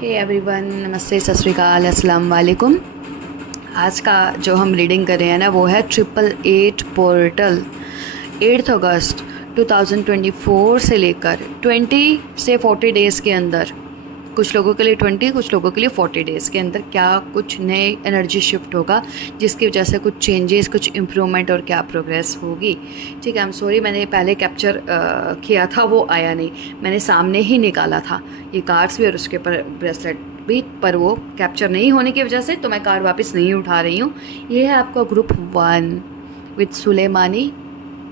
Hey everyone, नमस्ते, सत श्री अकाल, अस्सलाम वालेकुम। आज का जो हम रीडिंग कर रहे हैं ना वो है 888 पोर्टल। 8 अगस्त 2024 से लेकर 20 से 40 डेज़ के अंदर, कुछ लोगों के लिए 20, कुछ लोगों के लिए 40 डेज़ के अंदर क्या कुछ नए एनर्जी शिफ्ट होगा जिसकी वजह से कुछ चेंजेस, कुछ इम्प्रूवमेंट और क्या प्रोग्रेस होगी। ठीक है, आई एम सॉरी, मैंने पहले कैप्चर किया था, वो आया नहीं, मैंने सामने ही निकाला था ये कार्ड्स भी और उसके ऊपर ब्रेसलेट भी, पर वो कैप्चर नहीं होने की वजह से तो मैं कार्ड वापस नहीं उठा रही हूँ। ये है आपका group 1 with Sulemani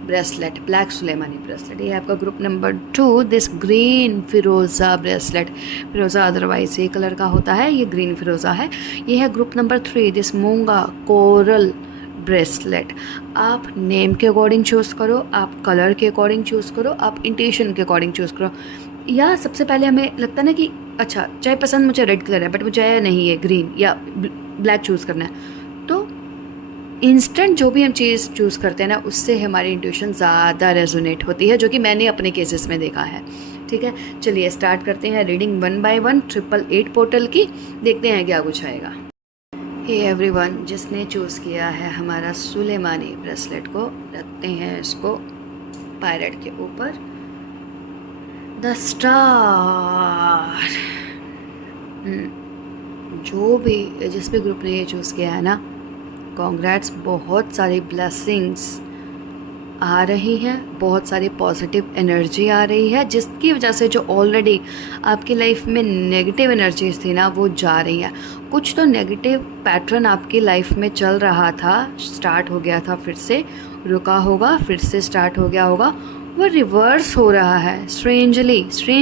bracelet, black Sulemani bracelet. ये है आपका group number 2, this green Firoza bracelet. Firoza otherwise ये कलर का होता है, ये ग्रीन फिरोज़ा है। ये है ग्रुप नंबर 3, दिस मूंगा कोरल ब्रेसलेट। आप नेम के अकॉर्डिंग चूज़ करो, आप कलर के अकॉर्डिंग चूज़ करो, आप इंट्यूशन के अकॉर्डिंग चूज़ करो। या सबसे पहले हमें लगता है ना कि अच्छा, चाहे पसंद मुझे रेड कलर है बट मुझे नहीं है ग्रीन या ब्लैक चूज़ करना है, तो इंस्टेंट जो भी हम चीज़ चूज़ करते हैं ना उससे हमारी इंट्यूशन ज़्यादा रेजोनेट होती है, जो कि मैंने अपने केसेस में देखा है। ठीक है, चलिए स्टार्ट करते हैं रीडिंग 1 बाय 1 888 पोर्टल की। देखते हैं क्या कुछ आएगा। हे एवरीवन, जिसने चूज़ किया है हमारा सुलेमानी ब्रेसलेट को, रखते हैं इसको पायरेट के ऊपर। The star. जो भी, जिस भी ग्रुप ने ये चूज़ किया है ना, कॉन्ग्रेट्स, बहुत सारी ब्लेसिंग्स आ रही हैं, बहुत सारी पॉजिटिव एनर्जी आ रही है, जिसकी वजह से जो ऑलरेडी आपकी लाइफ में नेगेटिव एनर्जीज थी ना वो जा रही हैं। कुछ तो नेगेटिव पैटर्न आपकी लाइफ में चल रहा था, स्टार्ट हो गया था, फिर से रुका होगा, फिर से स्टार्ट हो गया होगा, वो रिवर्स हो रहा है। स्ट्रेंज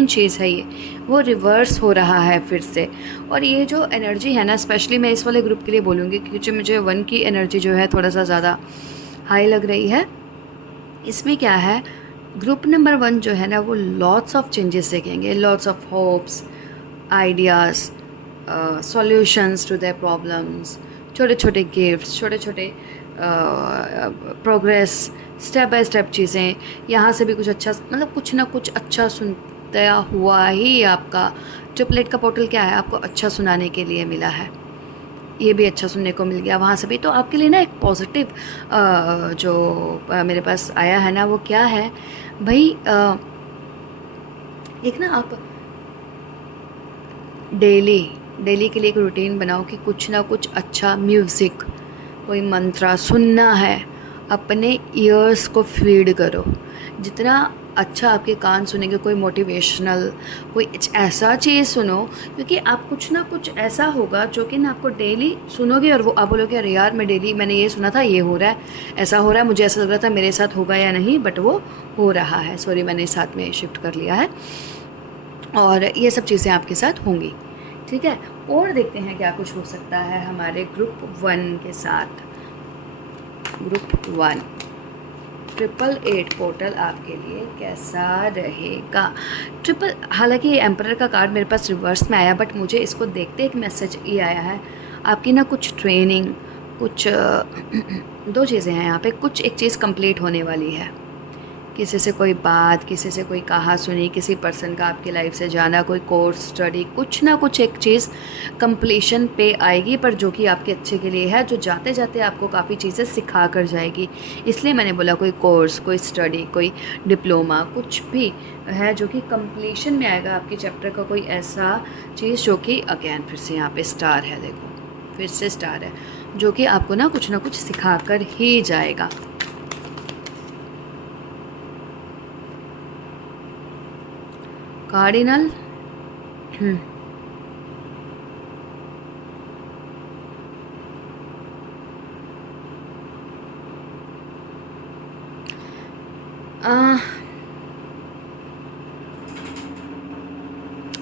चीज़ है ये, वो रिवर्स हो रहा है फिर से। और ये जो एनर्जी है ना, स्पेशली मैं इस वाले ग्रुप के लिए बोलूँगी क्योंकि मुझे 1 की एनर्जी जो है थोड़ा सा ज़्यादा हाई लग रही है। इसमें क्या है, ग्रुप नंबर 1 जो है ना वो लॉट्स ऑफ चेंजेस देखेंगे, lots of hopes, ideas, solutions to their problems, छोटे छोटे गिफ्ट्स, छोटे छोटे प्रोग्रेस, स्टेप बाय स्टेप चीज़ें। यहाँ से भी कुछ अच्छा, मतलब कुछ ना कुछ अच्छा सुनता हुआ ही आपका ट्रिपलेट का पोर्टल क्या है, आपको अच्छा सुनाने के लिए मिला है। ये भी अच्छा सुनने को मिल गया वहाँ से भी, तो आपके लिए ना एक पॉजिटिव जो मेरे पास आया है ना वो क्या है भाई, एक ना आप डेली के लिए एक रूटीन बनाओ कि कुछ ना कुछ अच्छा म्यूज़िक, कोई मंत्रा सुनना है, अपने ईयर्स को फीड करो। जितना अच्छा आपके कान सुनेंगे, कोई मोटिवेशनल, कोई ऐसा चीज़ सुनो, क्योंकि आप कुछ ना कुछ ऐसा होगा जो कि ना आपको डेली सुनोगे और वो आप बोलोगे अरे यार मैं डेली मैंने ये सुना था, ये हो रहा है, ऐसा हो रहा है, मुझे ऐसा लग रहा था मेरे साथ होगा या नहीं, बट वो हो रहा है। सॉरी, मैंने साथ में शिफ्ट कर लिया है और ये सब चीज़ें आपके साथ होंगी। ठीक है, और देखते हैं क्या कुछ हो सकता है हमारे ग्रुप 1 के साथ। ग्रुप 1 888 पोर्टल आपके लिए कैसा रहेगा। हालांकि ये एम्परर का कार्ड मेरे पास रिवर्स में आया, बट मुझे इसको देखते एक मैसेज ये आया है, आपकी ना कुछ ट्रेनिंग, कुछ 2 चीज़ें हैं यहाँ पे, कुछ एक चीज़ कंप्लीट होने वाली है। किसी से कोई बात, किसी से कोई कहा सुनी, किसी पर्सन का आपकी लाइफ से जाना, कोई कोर्स स्टडी, कुछ ना कुछ एक चीज़ कंप्लीशन पे आएगी, पर जो कि आपके अच्छे के लिए है, जो जाते जाते आपको काफ़ी चीज़ें सिखा कर जाएगी। इसलिए मैंने बोला कोई कोर्स, कोई स्टडी, कोई डिप्लोमा, कुछ भी है जो कि कंप्लीशन में आएगा आपके चैप्टर का, कोई ऐसा चीज़ जो कि अगेन फिर से यहाँ पे स्टार है, देखो फिर से स्टार है, जो कि आपको ना कुछ सिखा कर ही जाएगा। कार्डिनल,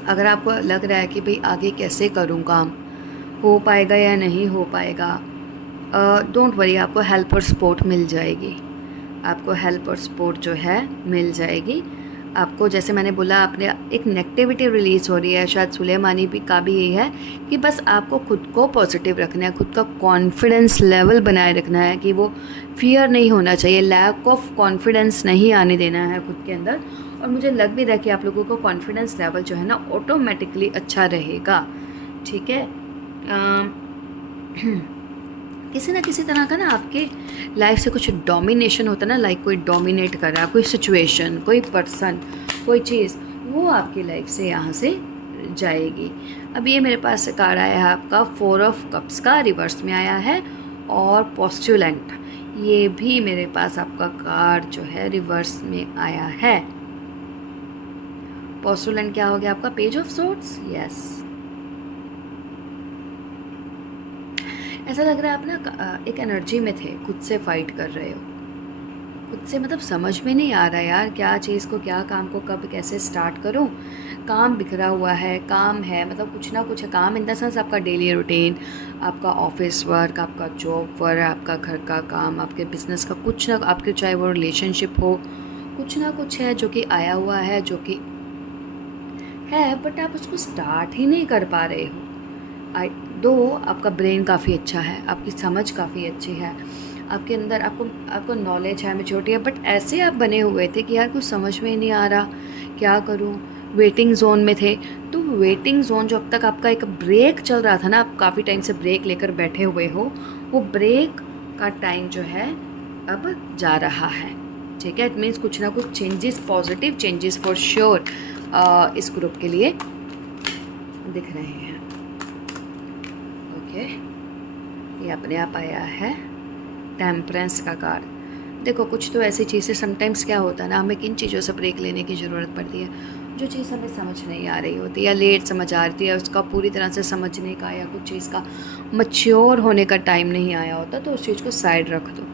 अगर आपको लग रहा है कि भाई आगे कैसे करूँ काम, हो पाएगा या नहीं हो पाएगा, डोंट वरी, आपको हेल्प और सपोर्ट मिल जाएगी। आपको हेल्प और सपोर्ट जो है मिल जाएगी। आपको जैसे मैंने बोला, आपने एक नेगेटिविटी रिलीज़ हो रही है, शायद सुलेमानी भी का भी यही है कि बस आपको खुद को पॉजिटिव रखना है, खुद का कॉन्फिडेंस लेवल बनाए रखना है, कि वो फियर नहीं होना चाहिए, लैक ऑफ कॉन्फिडेंस नहीं आने देना है खुद के अंदर। और मुझे लग भी रहा है कि आप लोगों को कॉन्फिडेंस लेवल जो है ना ऑटोमेटिकली अच्छा रहेगा, ठीक है। किसी ना किसी तरह का ना आपके लाइफ से कुछ डोमिनेशन होता है ना, लाइक कोई डोमिनेट कर रहा है, कोई सिचुएशन, कोई पर्सन, कोई चीज़, वो आपकी लाइफ से यहाँ से जाएगी। अब ये मेरे पास कार्ड आया है आपका 4 ऑफ कप्स का, रिवर्स में आया है, और पोस्टुलेंट, ये भी मेरे पास आपका कार्ड जो है रिवर्स में आया है। पोस्टुलेंट क्या हो गया आपका? Page of swords, yes. ऐसा लग रहा है आप ना एक एनर्जी में थे, खुद से फाइट कर रहे हो, खुद से, मतलब समझ में नहीं आ रहा यार क्या चीज़ को, क्या काम को कब कैसे स्टार्ट करूं। काम बिखरा हुआ है, काम है, मतलब कुछ ना कुछ है, काम इन द सेंस आपका डेली रूटीन, आपका ऑफिस वर्क, आपका जॉब वर्क, आपका घर का काम, आपके बिजनेस का कुछ ना, आपके चाहे वो रिलेशनशिप हो, कुछ ना कुछ है जो कि आया हुआ है, जो कि है, बट आप उसको स्टार्ट ही नहीं कर पा रहे हो। दो आपका ब्रेन काफ़ी अच्छा है, आपकी समझ काफ़ी अच्छी है, आपके अंदर आपको नॉलेज है, मैच्योरिटी है, बट ऐसे आप बने हुए थे कि यार कुछ समझ में ही नहीं आ रहा, क्या करूं। वेटिंग जोन में थे, तो वेटिंग जोन जो अब तक आपका एक ब्रेक चल रहा था ना, आप काफ़ी टाइम से ब्रेक लेकर बैठे हुए हो, वो ब्रेक का टाइम जो है अब जा रहा है, ठीक है। इट मीन्स कुछ ना कुछ changes, positive changes for sure इस ग्रुप के लिए दिख रहे हैं। ओके, ये अपने आप आया है टेम्परेंस का कार्ड। देखो कुछ तो ऐसी चीज़ें समटाइम्स क्या होता है ना, हमें किन चीज़ों से ब्रेक लेने की ज़रूरत पड़ती है, जो चीज़ हमें समझ नहीं आ रही होती या लेट समझ आ रही है, उसका पूरी तरह से समझने का या कुछ चीज़ का मैच्योर होने का टाइम नहीं आया होता, तो उस चीज़ को साइड रख दो,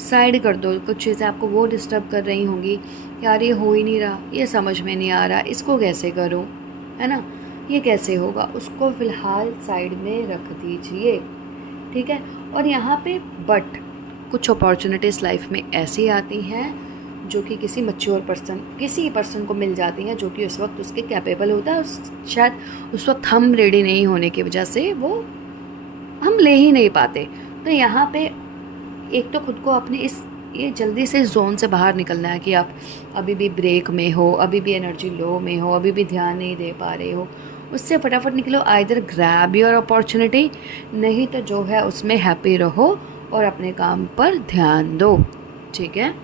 साइड कर दो। कुछ चीज़ें आपको वो डिस्टर्ब कर रही होंगी, यार ये हो ही नहीं रहा, ये समझ में नहीं आ रहा, इसको कैसे करूँ, है ना, ये कैसे होगा, उसको फ़िलहाल साइड में रख दीजिए, ठीक है। और यहाँ पे बट कुछ अपॉर्चुनिटीज़ लाइफ में ऐसी आती हैं जो कि किसी मैच्योर पर्सन को मिल जाती हैं, जो कि उस वक्त उसके कैपेबल होता है, शायद उस वक्त हम रेडी नहीं होने की वजह से वो हम ले ही नहीं पाते। तो यहाँ पे एक तो खुद को अपने ये जल्दी से जोन से बाहर निकलना है कि आप अभी भी ब्रेक में हो, अभी भी एनर्जी लो में हो, अभी भी ध्यान नहीं दे पा रहे हो, उससे फटाफट निकलो। आइदर ग्रैब योर अपॉर्चुनिटी, नहीं तो जो है उसमें हैप्पी रहो और अपने काम पर ध्यान दो, ठीक है।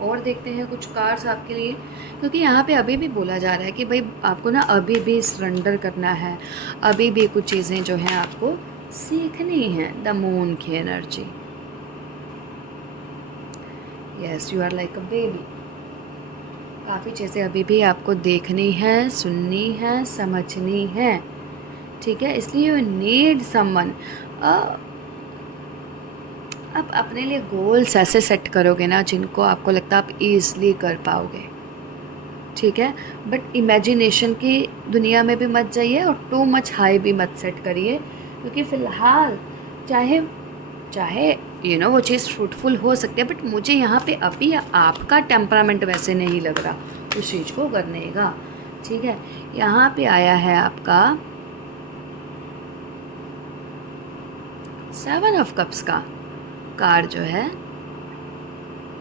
और देखते हैं कुछ कार्ड्स आपके लिए, क्योंकि यहाँ पे अभी भी बोला जा रहा है कि भाई आपको ना अभी भी सरेंडर करना है, अभी भी कुछ चीज़ें जो हैं आपको सीखनी है। द मून की energy, yes you are like a baby, काफ़ी चीज़ें अभी भी आपको देखनी है, सुननी है, समझनी है, ठीक है। इसलिए यू नीड समवन। आप अपने लिए गोल्स ऐसे सेट करोगे ना जिनको आपको लगता है आप ईज़िली कर पाओगे, ठीक है। बट इमेजिनेशन की दुनिया में भी मत जाइए और टू मच हाई भी मत सेट करिए, क्योंकि फ़िलहाल चाहे वो चीज़ फ्रूटफुल हो सकती है, बट मुझे यहाँ पे अभी आपका टेम्परामेंट वैसे नहीं लग रहा उस चीज़ को करने का, ठीक है। यहाँ पे आया है आपका 7 ऑफ कप्स का कार्ड जो है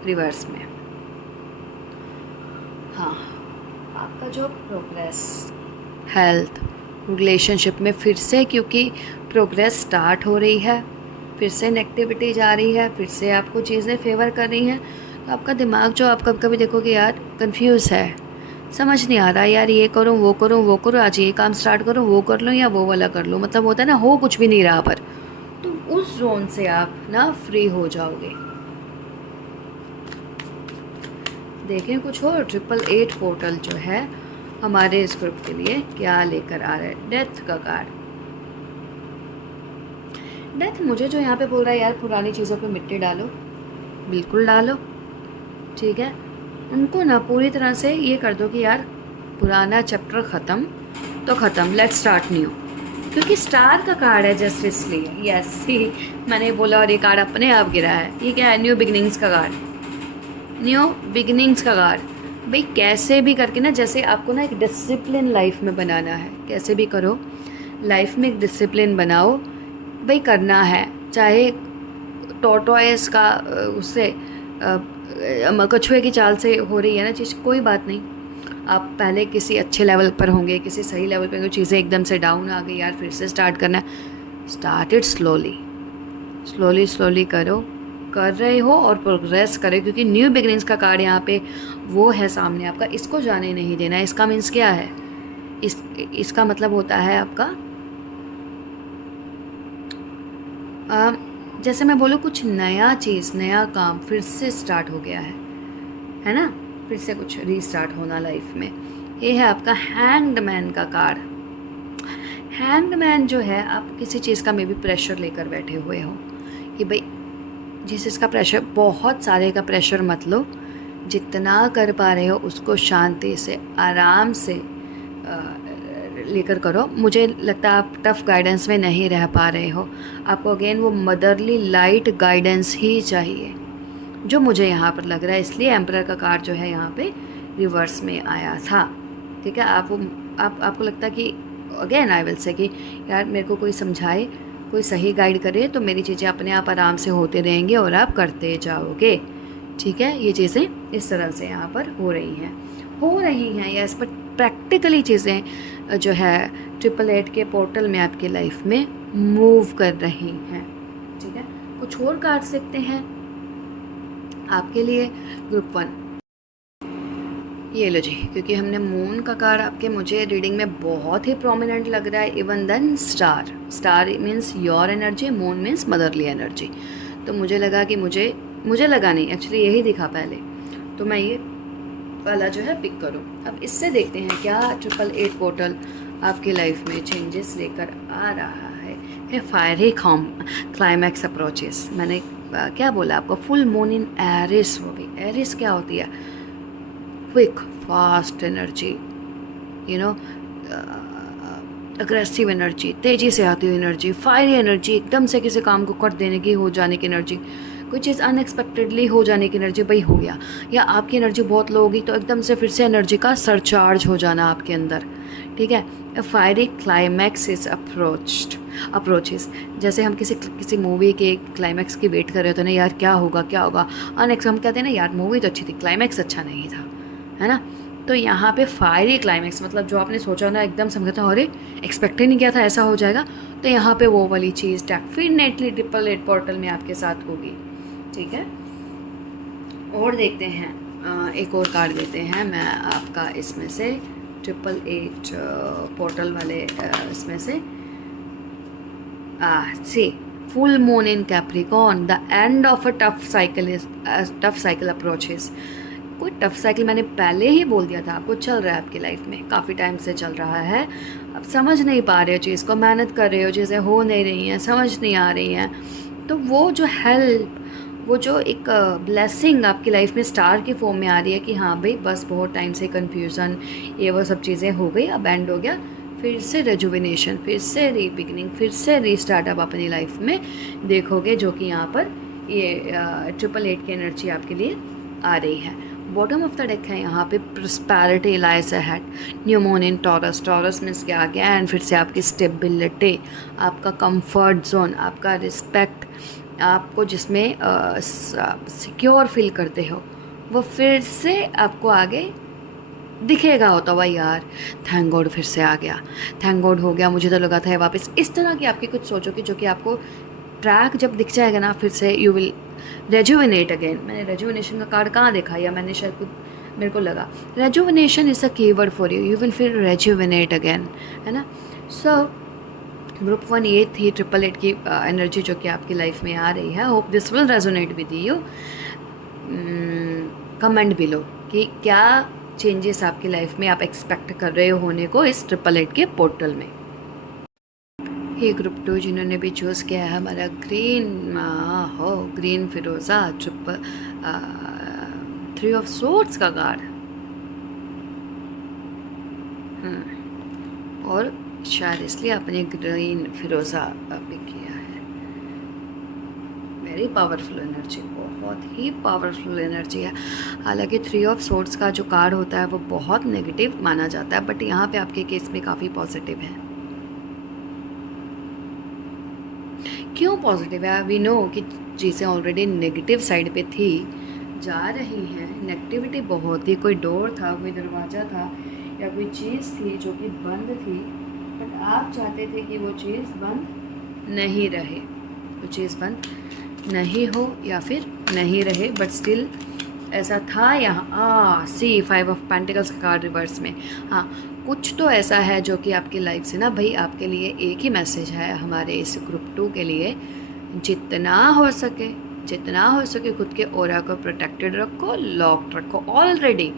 रिवर्स में। हाँ, आपका जो प्रोग्रेस, हेल्थ, रिलेशनशिप में फिर से, क्योंकि प्रोग्रेस स्टार्ट हो रही है, फिर से नेगेटिविटी जा रही है, फिर से आपको चीज़ें फेवर कर रही हैं, तो आपका दिमाग जो आप कभी कभी देखोगे यार कंफ्यूज है, समझ नहीं आ रहा यार ये करूँ वो करूँ वो करूँ, आज ये काम स्टार्ट करूँ, वो कर लूँ या वो वाला कर लूँ, मतलब होता है ना, हो कुछ भी नहीं रहा पर, तो उस जोन से आप ना फ्री हो जाओगे। देखें कुछ और 888 पोर्टल जो है हमारे इस ग्रुप के लिए क्या लेकर आ रहा है। डेथ का कार्ड, डेथ मुझे जो यहाँ पे बोल रहा है यार पुरानी चीज़ों पे मिट्टी डालो, बिल्कुल डालो, ठीक है। उनको ना पूरी तरह से ये कर दो कि यार पुराना चैप्टर ख़त्म तो ख़त्म, लेट्स स्टार्ट न्यू, क्योंकि स्टार का कार्ड है जस्ट इसलिए। यस ही मैंने बोला और ये कार्ड अपने आप गिरा है। ये क्या है? न्यू बिगनिंग्स का कार्ड, न्यू बिगनिंग्स का कार्ड। भाई कैसे भी करके ना, जैसे आपको ना एक डिसिप्लिन लाइफ में बनाना है, कैसे भी करो लाइफ में एक डिसिप्लिन बनाओ, भाई करना है, चाहे टॉर्टोइस का उससे कछुए की चाल से हो रही है ना चीज़, कोई बात नहीं। आप पहले किसी अच्छे लेवल पर होंगे, किसी सही लेवल पर होंगे, चीज़ें एकदम से डाउन आ गई यार, फिर से स्टार्ट करना है। Start it slowly, slowly slowly करो, कर रहे हो और प्रोग्रेस करें, क्योंकि न्यू बिगिनिंग्स का कार्ड यहाँ पे वो है सामने आपका, इसको जाने नहीं देना। इसका मीन्स क्या है? इसका मतलब होता है आपका जैसे मैं बोलूँ कुछ नया चीज़, नया काम फिर से स्टार्ट हो गया है ना? फिर से कुछ रीस्टार्ट होना लाइफ में। ये है आपका हैंग्ड मैन का कार्ड। हैंग्ड मैन जो है, आप किसी चीज़ का मे बी प्रेशर लेकर बैठे हुए हो कि भाई जिस चीज़ का प्रेशर, बहुत सारे का प्रेशर मत लो, जितना कर पा रहे हो उसको शांति से आराम से लेकर करो। मुझे लगता है आप टफ़ गाइडेंस में नहीं रह पा रहे हो, आपको अगेन वो मदरली लाइट गाइडेंस ही चाहिए, जो मुझे यहाँ पर लग रहा है। इसलिए एम्परर का कार्ड जो है यहाँ पे रिवर्स में आया था। ठीक है, आपको लगता है कि अगेन आई विल से कि यार मेरे को कोई समझाए, कोई सही गाइड करे, तो मेरी चीज़ें अपने आप आराम से होते रहेंगे और आप करते जाओगे। ठीक है, ये चीज़ें इस तरह से यहाँ पर हो रही हैं या इस पर प्रैक्टिकली चीज़ें जो है 888 के पोर्टल में आपकी लाइफ में मूव कर रही हैं। ठीक है, कुछ और कार्ड्स देखते हैं आपके लिए। ग्रुप 1, ये लो जी, क्योंकि हमने मून का कार्ड आपके मुझे रीडिंग में बहुत ही प्रोमिनेंट लग रहा है। Even then star means your energy, moon means motherly energy. तो मुझे लगा कि मुझे लगा नहीं, एक्चुअली यही दिखा पहले, तो मैं ये वाला जो है पिक करूं। अब इससे देखते हैं क्या 888 पोर्टल आपकी लाइफ में चेंजेस लेकर आ रहा है। फायरी क्लाइमैक्स अप्रोचेस, मैंने क्या बोला आपको, फुल मून इन एरिस। वो भी एरिस क्या होती है? Quick fast energy, you know, aggressive energy, तेज़ी से आती हुई एनर्जी, फायरी एनर्जी, एकदम से किसी काम को कर देने की, हो जाने की एनर्जी, कोई चीज़ अनएक्सपेक्टेडली हो जाने की एनर्जी, भाई हो गया। या आपकी एनर्जी बहुत लो होगी तो एकदम से फिर से एनर्जी का सरचार्ज हो जाना आपके अंदर। ठीक है, फायरी क्लाइमैक्स इज अप्रोचेस, जैसे हम किसी मूवी के क्लाइमैक्स की वेट कर रहे होते हैं ना, यार क्या होगा हम कहते हैं ना यार मूवी तो अच्छी थी, क्लाइमैक्स अच्छा नहीं था, है ना? तो यहाँ पे फायरी क्लाइमैक्स मतलब जो आपने सोचा ना, एकदम समझा था, अरे एक्सपेक्ट ही नहीं किया था ऐसा हो जाएगा, तो यहाँ पे वो वाली चीज़ डेफिनेटली 888 पोर्टल में आपके साथ होगी। ठीक है, और देखते हैं, एक और कार्ड देते हैं मैं आपका इसमें से 888 पोर्टल वाले इसमें से। See full moon in Capricorn, the end of a tough cycle approaches. कोई टफ साइकिल मैंने पहले ही बोल दिया था आपको, चल रहा है आपकी लाइफ में, काफ़ी टाइम से चल रहा है। अब समझ नहीं पा रहे हो चीज़ को, मेहनत कर रहे हो, चीज़ें हो नहीं रही हैं, समझ नहीं आ रही हैं, तो वो जो हेल्प, वो जो एक ब्लेसिंग आपकी लाइफ में स्टार की फॉर्म में आ रही है कि हाँ भाई बस बहुत टाइम से कन्फ्यूज़न, ये वो सब चीज़ें हो गई, अब एंड हो गया, फिर से रेजुविनेशन, फिर से रीबिगनिंग, फिर से रीस्टार्ट आप अपनी लाइफ में देखोगे, जो कि यहाँ पर ये 888 की एनर्जी आपके लिए आ रही है। बॉटम ऑफ द डेक है यहाँ पे, prosperity lies ahead, new moon in taurus means के आगे, एंड फिर से आपकी स्टेबिलिटी, आपका कंफर्ट जोन, आपका रिस्पेक्ट, आपको जिसमें सिक्योर फील करते हो, वो फिर से आपको आगे दिखेगा होता हुआ, यार थैंक गॉड फिर से आ गया, थैंक गॉड हो गया, मुझे तो लगा था वापस। इस तरह की आपकी कुछ सोचो कि जो कि आपको ट्रैक जब दिख जाएगा ना, फिर से यू विल रेजुविनेट अगेन। मैंने रेजुविनेशन का कार्ड कहाँ देखा, या मैंने शायद कुछ, मेरे को लगा rejuvenation is a keyword for you will feel rejuvenate again, है ना? सो ग्रुप 1 ये थी 888 की एनर्जी जो कि आपकी लाइफ में आ रही है। Hope this will resonate with you. Comment below कि क्या चेंजेस आपकी लाइफ में आप एक्सपेक्ट कर रहे हो होने को इस 888 के पोर्टल में। ये ग्रुप 2 जिन्होंने भी चूज़ किया है हमारा ग्रीन फिरोज़ा 3 ऑफ सोर्ड्स का कार्ड, और शायद इसलिए आपने ग्रीन फिरोज़ा पिक किया है। वेरी पावरफुल एनर्जी, बहुत ही पावरफुल एनर्जी है। हालांकि 3 ऑफ सोर्ड्स का जो कार्ड होता है वो बहुत नेगेटिव माना जाता है, बट यहाँ पे आपके केस में काफ़ी पॉजिटिव है। क्यों पॉजिटिव है? वी नो कि चीज़ें ऑलरेडी नेगेटिव साइड पे थी, जा रही हैं, नेगेटिविटी बहुत थी, कोई डोर था, कोई दरवाज़ा था या कोई चीज़ थी जो कि बंद थी, बट आप चाहते थे कि वो चीज़ बंद नहीं रहे, वो चीज़ बंद नहीं हो या फिर नहीं रहे, बट स्टिल ऐसा था यहाँ। सी 5 ऑफ पेंटिकल्स का कार्ड रिवर्स में। हाँ, कुछ तो ऐसा है जो कि आपकी लाइफ से ना भाई, आपके लिए एक ही मैसेज है हमारे इस ग्रुप 2 के लिए, जितना हो सके खुद के ऑरा को प्रोटेक्टेड रखो, लॉक्ड रखो। ऑलरेडी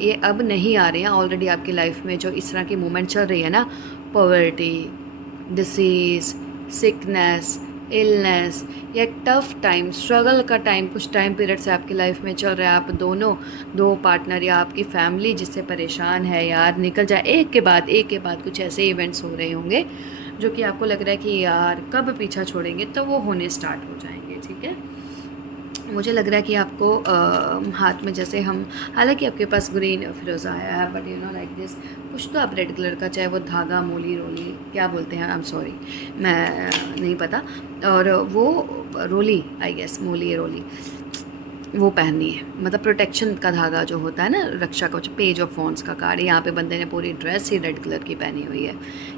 ये अब नहीं आ रही हैं, ऑलरेडी आपकी लाइफ में जो इस तरह की मूवमेंट चल रही है ना, पॉवर्टी, डिसीज़, सिकनेस, इलनेस या टफ़ टाइम, स्ट्रगल का टाइम, कुछ टाइम पीरियड से आपकी लाइफ में चल रहा है, आप दोनों, दो पार्टनर या आपकी फैमिली जिससे परेशान है यार, निकल जाए एक के बाद कुछ ऐसे इवेंट्स हो रहे होंगे जो कि आपको लग रहा है कि यार कब पीछा छोड़ेंगे, तो वो होने स्टार्ट हो जाएंगे। ठीक है, मुझे लग रहा है कि आपको हाथ में जैसे हम, हालांकि आपके पास ग्रीन फिरोज़ा आया है, but you know like this, कुछ तो आप रेड कलर का, चाहे वो धागा, मोली, रोली क्या बोलते हैं, आई एम सॉरी, मैं नहीं पता, और वो रोली, आई गेस मोली रोली, वो पहननी है, मतलब प्रोटेक्शन का धागा जो होता है ना, रक्षा कवच, पेज ऑफ वॉन्ड्स का कार्ड, यहाँ पे बंदे ने पूरी ड्रेस ही रेड कलर की पहनी हुई है।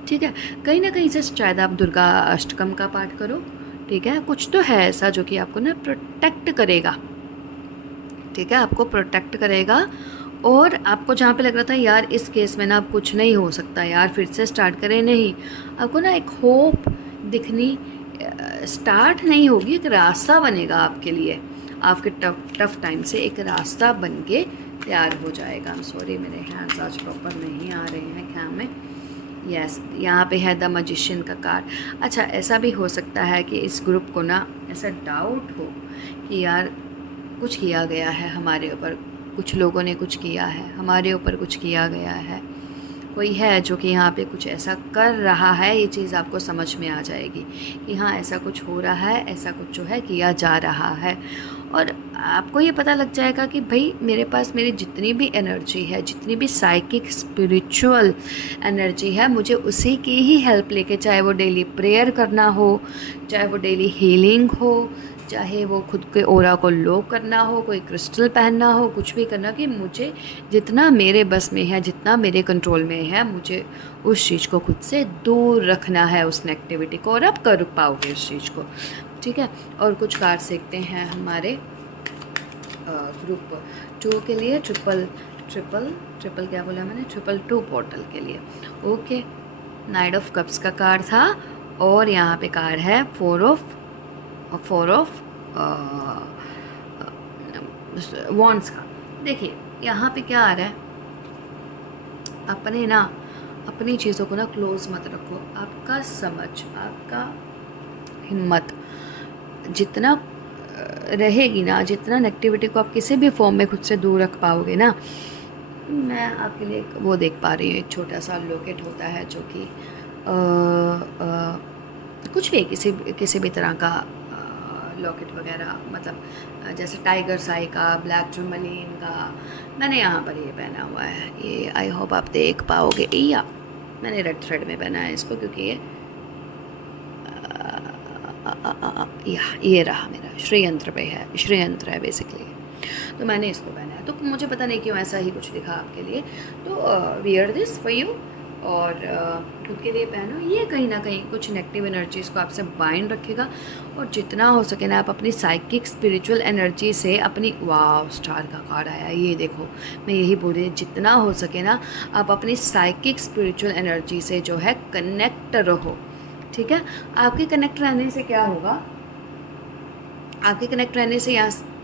ठीक है, कहीं ना कहीं से शायद आप दुर्गा अष्टकम का पाठ करो। ठीक है, कुछ तो है ऐसा जो कि आपको ना प्रोटेक्ट करेगा। ठीक है, आपको प्रोटेक्ट करेगा, और आपको जहाँ पे लग रहा था यार इस केस में ना अब कुछ नहीं हो सकता यार, फिर से स्टार्ट करें, नहीं, आपको ना एक होप दिखनी स्टार्ट नहीं होगी, एक रास्ता बनेगा आपके लिए, आपके टफ टाइम से एक रास्ता बन के तैयार हो जाएगा। आई एम सॉरी, मेरे हैंड्स आज प्रॉपर नहीं आ रहे हैं कैम में। यस, यहाँ पे है द मैजिशियन का कार्ड। अच्छा, ऐसा भी हो सकता है कि इस ग्रुप को ना ऐसा डाउट हो कि यार कुछ किया गया है हमारे ऊपर, कुछ लोगों ने कुछ किया है हमारे ऊपर, कुछ किया गया है, कोई है जो कि यहाँ पे कुछ ऐसा कर रहा है, ये चीज़ आपको समझ में आ जाएगी कि हाँ ऐसा कुछ हो रहा है, ऐसा कुछ जो है किया जा रहा है, और आपको ये पता लग जाएगा कि भाई मेरे पास मेरी जितनी भी एनर्जी है, जितनी भी साइकिक स्पिरिचुअल एनर्जी है, मुझे उसी की ही हेल्प लेके, चाहे वो डेली प्रेयर करना हो, चाहे वो डेली हीलिंग हो, चाहे वो खुद के ओरा को लो करना हो, कोई क्रिस्टल पहनना हो, कुछ भी करना, कि मुझे जितना मेरे बस में है, जितना मेरे कंट्रोल में है, मुझे उस चीज़ को खुद से दूर रखना है, उस नेगेटिविटी को, और आप कर पाओगे उस चीज़ को। ठीक है, और कुछ कार्ड सीखते हैं हमारे ग्रुप 2 के लिए, ट्रिपल क्या बोला मैंने, 2 पोर्टल के लिए। ओके, नाइट ऑफ कप्स का कार्ड था, और यहाँ पे कार्ड है 4 ऑफ वॉन्ड्स का। देखिए यहाँ पे क्या आ रहा है, अपनी चीज़ों को ना क्लोज मत रखो, आपका समझ, आपका हिम्मत जितना रहेगी ना, जितना नेगेटिविटी को आप किसी भी फॉर्म में खुद से दूर रख पाओगे ना, मैं आपके लिए वो देख पा रही हूँ, एक छोटा सा लॉकेट होता है जो कि कुछ भी किसी भी तरह का लॉकेट वगैरह, मतलब जैसे टाइगर साई का, ब्लैक टूरमलीन का, मैंने यहाँ पर ये पहना हुआ है, ये आई होप आप देख पाओगे, या मैंने रेड थ्रेड में पहना है इसको, क्योंकि ये रहा मेरा श्रीयंत्र पे है, श्रीयंत्र है बेसिकली, तो मैंने इसको पहना है, तो मुझे पता नहीं क्यों ऐसा ही कुछ दिखा आपके लिए, तो वियर दिस फॉर यू, और खुद के लिए पहनो, ये कहीं ना कहीं कुछ नेगेटिव एनर्जीज़ को आपसे बाइंड रखेगा, और जितना हो सके ना आप अपनी साइकिक स्पिरिचुअल एनर्जी से अपनी, वाव स्टार का कार्ड आया, ये देखो, मैं यही बोल रही हूँ, जितना हो सके ना आप अपनी साइकिक स्पिरिचुअल एनर्जी से जो है कनेक्ट रहो। ठीक है, आपके कनेक्ट रहने से क्या होगा, आपके कनेक्ट रहने से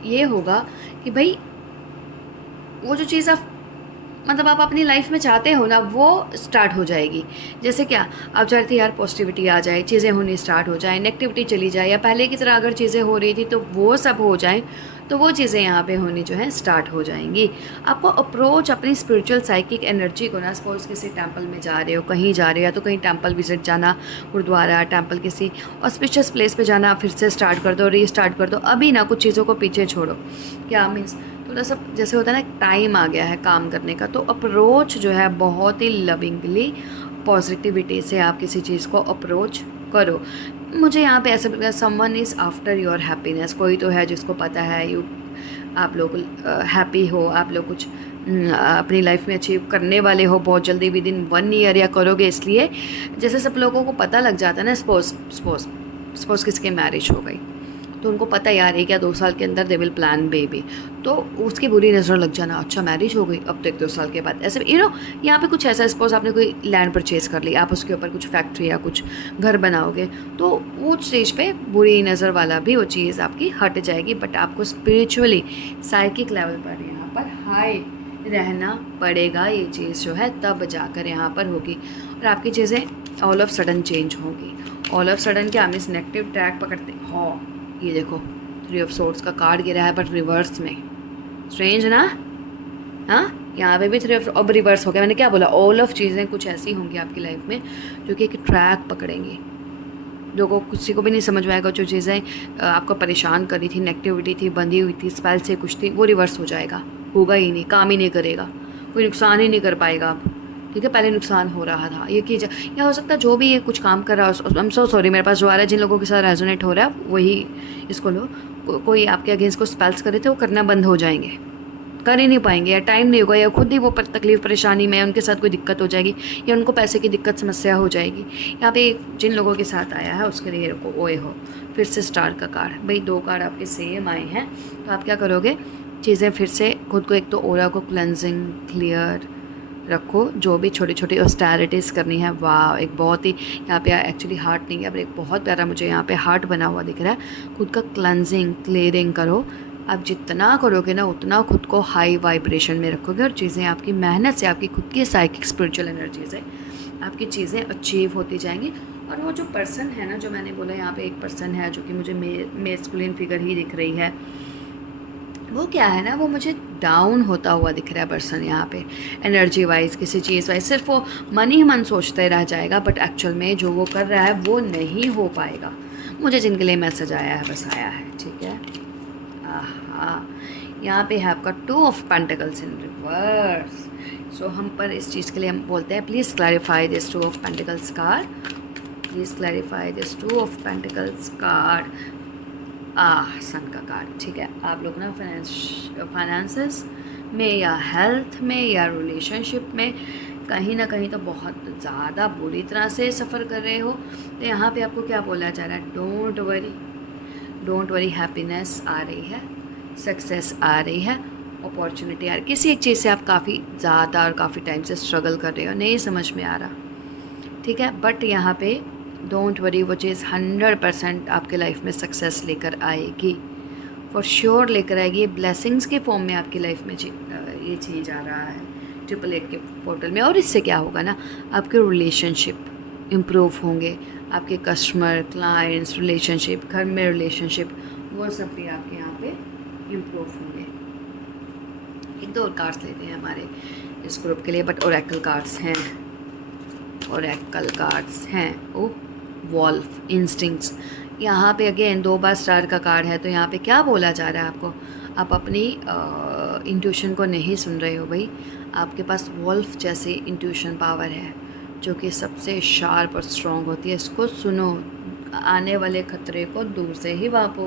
ये होगा कि भाई वो जो चीज़ आप, मतलब आप अपनी लाइफ में चाहते हो ना, वो स्टार्ट हो जाएगी। जैसे क्या, आप चाहते यार पॉजिटिविटी आ जाए, चीज़ें होनी स्टार्ट हो जाए, नेगेटिविटी चली जाए, या पहले की तरह अगर चीज़ें हो रही थी तो वो सब हो जाए, तो वो चीज़ें यहाँ पे होनी जो है स्टार्ट हो जाएंगी। आपको अप्रोच अपनी स्पिरिचुअल साइकिक एनर्जी को ना, सपोज किसी टेंपल में जा रहे हो, कहीं जा रहे हो, या तो कहीं टेंपल विजिट जाना, गुरुद्वारा, टेंपल, किसी ऑस्पिशियस प्लेस पे जाना, फिर से स्टार्ट कर दो, रीस्टार्ट कर दो, अभी ना कुछ चीज़ों को पीछे छोड़ो। क्या मीन्स, थोड़ा सा जैसे होता है ना, टाइम आ गया है काम करने का, तो अप्रोच जो है बहुत ही लविंगली, पॉजिटिविटी से आप किसी चीज़ को अप्रोच करो। मुझे यहाँ पे ऐसा लगता है, someone is after your happiness, कोई तो है जिसको पता है आप लोग हैप्पी हो, आप लोग कुछ अपनी लाइफ में अचीव करने वाले हो बहुत जल्दी, विद इन 1 ईयर या करोगे। इसलिए जैसे सब लोगों को पता लग जाता है ना, सपोज किसकी मैरिज हो गई तो उनको पता यार है क्या 2 साल के अंदर दे विल प्लान बेबी, तो उसकी बुरी नज़र लग जाना, अच्छा मैरिज हो गई अब तो 1-2 साल के बाद ऐसे यहाँ पे कुछ ऐसा, सपोज आपने कोई लैंड परचेज़ कर ली, आप उसके ऊपर कुछ फैक्ट्री या कुछ घर बनाओगे, तो वो स्टेज पे बुरी नज़र वाला भी वो चीज़ आपकी हट जाएगी। बट आपको स्पिरिचुअली साइकिक लेवल पर यहाँ पर हाई रहना पड़ेगा, ये चीज़ जो है तब जाकर यहाँ पर होगी और आपकी चीज़ें ऑल ऑफ सडन चेंज होगी। ऑल ऑफ सडन क्या मीन्स नेगेटिव ट्रैक पकड़ते हो। ये देखो 3 ऑफ सोर्ड्स का कार्ड गिरा है बट रिवर्स में, स्ट्रेंज ना। हाँ, यहाँ पे भी 3 ऑफ, अब रिवर्स हो गया। मैंने क्या बोला, ऑल ऑफ चीज़ें कुछ ऐसी होंगी आपकी लाइफ में जो कि एक ट्रैक पकड़ेंगी, जो को किसी को भी नहीं समझ में आएगा। जो चीज़ें आपको परेशान कर रही थी, नेगेटिविटी थी, बंधी हुई थी, स्पेल से कुछ थी, वो रिवर्स हो जाएगा, होगा ही नहीं, काम ही नहीं करेगा, कोई नुकसान ही नहीं कर पाएगा आप। ठीक है, पहले नुकसान हो रहा था ये कीजिए, या हो सकता है जो भी ये कुछ काम कर रहा है, आई एम सो सॉरी, मेरे पास जो आ रहा है, जिन लोगों के साथ रेजोनेट हो रहा है वही इसको लो। कोई आपके अगेंस्ट को स्पेल्स करे थे, वो करना बंद हो जाएंगे, कर ही नहीं पाएंगे, या टाइम नहीं होगा, या खुद ही वो तकलीफ परेशानी में उनके साथ कोई दिक्कत हो जाएगी, या उनको पैसे की दिक्कत समस्या हो जाएगी। यहाँ पे जिन लोगों के साथ आया है उसके लिए ओए हो। फिर से स्टार का कार्ड, भाई 2 कार्ड आपके सेम आए हैं, तो आप क्या करोगे, चीज़ें फिर से खुद को, एक तो ओरा को क्लेंजिंग क्लियर रखो, जो भी छोटी छोटी ऑस्टेरिटीज़ करनी है। वाह, एक बहुत ही यहाँ पे एक्चुअली हार्ट नहीं है पर एक बहुत प्यारा मुझे यहाँ पे हार्ट बना हुआ दिख रहा है। खुद का क्लेंजिंग क्लियरिंग करो, आप जितना करोगे ना उतना खुद को हाई वाइब्रेशन में रखोगे और चीज़ें आपकी मेहनत से, आपकी खुद की साइकिक स्पिरिचुअल एनर्जी से आपकी चीज़ें अचीव होती जाएंगी। और वो जो पर्सन है ना, जो मैंने बोला यहाँ पे एक पर्सन है जो कि मुझे मेस्कुलिन फिगर ही दिख रही है, वो क्या है ना, वो मुझे डाउन होता हुआ दिख रहा है पर्सन यहाँ पे, एनर्जी वाइज, किसी चीज़ वाइज। सिर्फ वो मन ही मन सोचते रह जाएगा, बट एक्चुअल में जो वो कर रहा है वो नहीं हो पाएगा। मुझे जिनके लिए मैसेज आया है बस आया है, ठीक है। यहाँ पे है आपका 2 of pentacles in reverse. So हम पर इस चीज़ के लिए हम बोलते हैं, please clarify this 2 of pentacles card, please clarify this 2 of pentacles card. Sun का कार्ड, ठीक है। आप लोग ना फाइनेंसेस में या हेल्थ में या रिलेशनशिप में कहीं ना कहीं तो बहुत ज़्यादा बुरी तरह से सफ़र कर रहे हो। तो यहाँ पे आपको क्या बोला जा रहा है, डोंट वरी, हैप्पीनेस आ रही है, सक्सेस आ रही है, अपॉर्चुनिटी आ रही है। किसी एक चीज़ से आप काफ़ी ज़्यादा और काफ़ी टाइम से स्ट्रगल कर रहे हो, नहीं समझ में आ रहा, ठीक है। बट यहाँ पे डोंट वरी, वो चीज़ 100% आपके लाइफ में सक्सेस लेकर आएगी, फॉर श्योर लेकर आएगी। ब्लेसिंग्स के फॉर्म में आपकी लाइफ में ये चीज़ आ रहा है 888 के पोर्टल में। और इससे क्या होगा ना, आपके रिलेशनशिप इम्प्रूव होंगे, आपके कस्टमर, क्लाइंट्स, रिलेशनशिप, घर में रिलेशनशिप, वो सब भी आपके यहाँ पे इम्प्रूव होंगे। 1-2 और कार्ड्स लेते हैं हमारे इस ग्रुप के लिए, बट ओरेकल कार्ड्स हैं, ओरेकल कार्ड्स हैं। ओ वॉल्फ इंस्टिंक्ट्स, यहाँ पे अगेन 2 बार स्टार का कार्ड है। तो यहाँ पे क्या बोला जा रहा है आपको, आप अपनी इंट्यूशन को नहीं सुन रहे हो भाई। आपके पास वॉल्फ जैसी इंट्यूशन पावर है जो कि सबसे शार्प और स्ट्रॉन्ग होती है। इसको सुनो, आने वाले खतरे को दूर से ही भापो